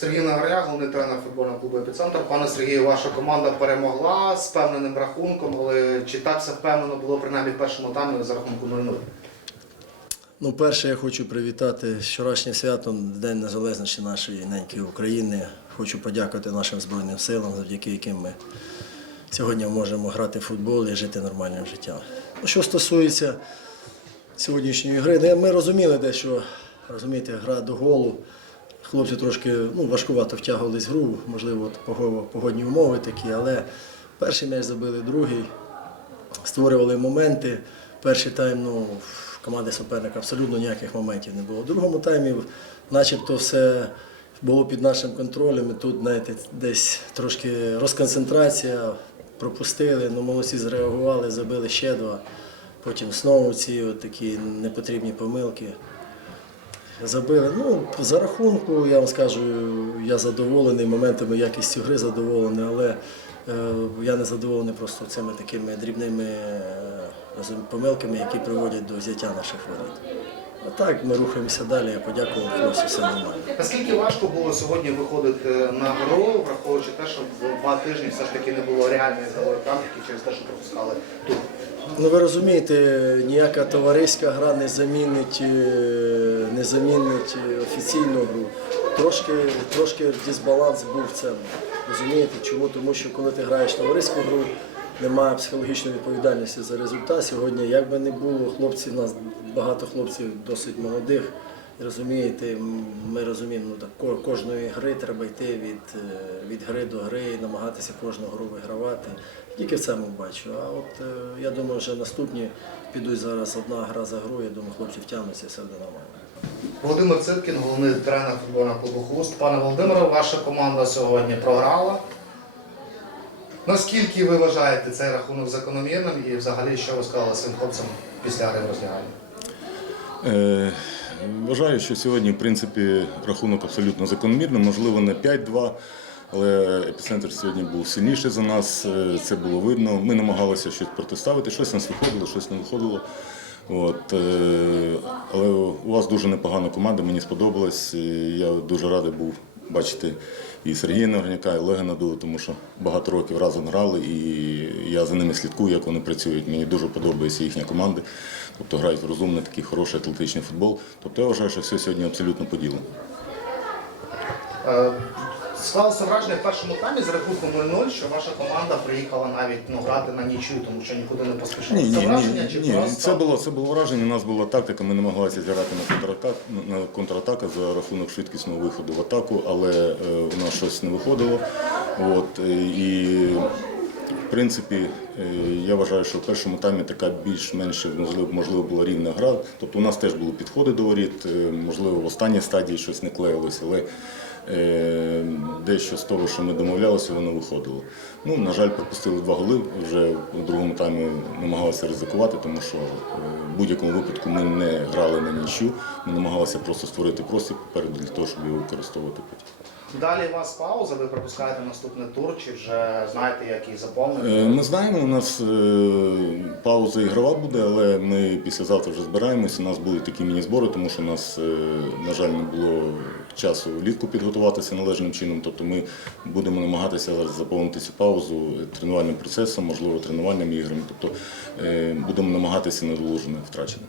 Сергій Нагоря, головний тренер футбольного клубу «Епіцентр». Пане Сергію, ваша команда перемогла з певненим рахунком, але чи так все впевнено було принаймні в першому таймі за рахунку 0-0? Ну, перше, я хочу привітати з вчорашнім святом День Незалежності нашої неньки України. Хочу подякувати нашим Збройним силам, завдяки яким ми сьогодні можемо грати в футбол і жити нормальним життям. Ну, що стосується сьогоднішньої гри, ну, ми розуміли дещо, розумієте, гра до голу. Хлопці трошки ну, важкувато втягувались в гру, можливо, погодні умови такі, але перший м'яч забили, другий створювали моменти. Перший тайм ну, в команди суперника абсолютно ніяких моментів не було. В другому таймі начебто все було під нашим контролем. І тут, знаєте, десь трошки розконцентрація, пропустили, ну молодці зреагували, забили ще два. Потім знову ці такі непотрібні помилки. Забили. Ну, за рахунку, я вам скажу, я задоволений моментами якістю гри задоволений, але е, я не задоволений просто цими такими дрібними е, помилками, які приводять до взяття наших воріт. А так ми рухаємося далі, я подякував хлопцю, все нормально. Наскільки важко було сьогодні виходити на гру, враховуючи те, що два тижні все ж таки не було реальної ігрової практики через те, що пропускали тут? Ну ви розумієте, ніяка товариська гра не замінить, е, не замінить офіційну гру. Трошки, трошки дисбаланс був цьому. Розумієте, чому? Тому що коли ти граєш товариську гру, немає психологічної відповідальності за результат. Сьогодні, як би не було, хлопці, у нас багато хлопців досить молодих. Розумієте, ми розуміємо, ну, так, кожної гри треба йти від, е, від гри до гри і намагатися кожну гру вигравати. Тільки в цьому бачу. А от е, я думаю, вже наступні підуть зараз одна гра за гру. Я думаю, хлопці втягнуться, все буде нормально. Володимир Ципкін, головний тренер футбольного клубу Хуст. Пане Володимире, ваша команда сьогодні програла. Наскільки ви вважаєте цей рахунок закономірним і взагалі що ви сказали своїм хлопцям після гри в роздягальні? Вважаю, що сьогодні, в принципі, рахунок абсолютно закономірний, можливо, не 5-2, але епіцентр сьогодні був сильніший за нас, е, це було видно. Ми намагалися щось протиставити, щось нас виходило, щось не виходило. От, е, але у вас дуже непогана команда, мені сподобалось. Я дуже радий був бачити і Сергія Нагорняка, і Олега Надула, тому що багато років разом грали, і я за ними слідкую, як вони працюють. Мені дуже подобається їхня команда. Тобто грають розумний, такий хороший атлетичний футбол. Тобто я вважаю, що все сьогодні абсолютно поділено. Склалося враження в першому таймі з рахунком 0-0, що ваша команда приїхала навіть ну, грати на нічию, тому що нікуди не поспішала. Ні, Це ні, враження чи ні. просто Це було це було враження. У нас була тактика. Ми намагалися зіграти на контратак на контратака за рахунок швидкісного виходу в атаку, але е, у нас щось не виходило. От е, і в принципі, е, я вважаю, що в першому таймі така більш-менш можливо, була рівна гра. Тобто у нас теж були підходи до воріт, е, можливо, в останній стадії щось не клеїлося, але дещо з того, що ми домовлялися, воно виходило. Ну, на жаль, пропустили два голи. Вже у другому таймі намагалися ризикувати, тому що е, в будь-якому випадку ми не грали на нічю. Ми намагалися просто створити простір попереду для того, щоб його використовувати потім. Далі у вас пауза, ви пропускаєте наступний тур, чи вже знаєте, як її заповнити? Е, Ми знаємо, у нас е, пауза ігрова буде, але ми післязавтра вже збираємося. У нас будуть такі міні-збори, тому що у нас, е, на жаль, не було часу влітку підготуватися належним чином. Тобто ми будемо намагатися зараз заповнити цю паузу тренувальним процесом, можливо, тренувальними іграми. Тобто будемо намагатися надолужити втрачене.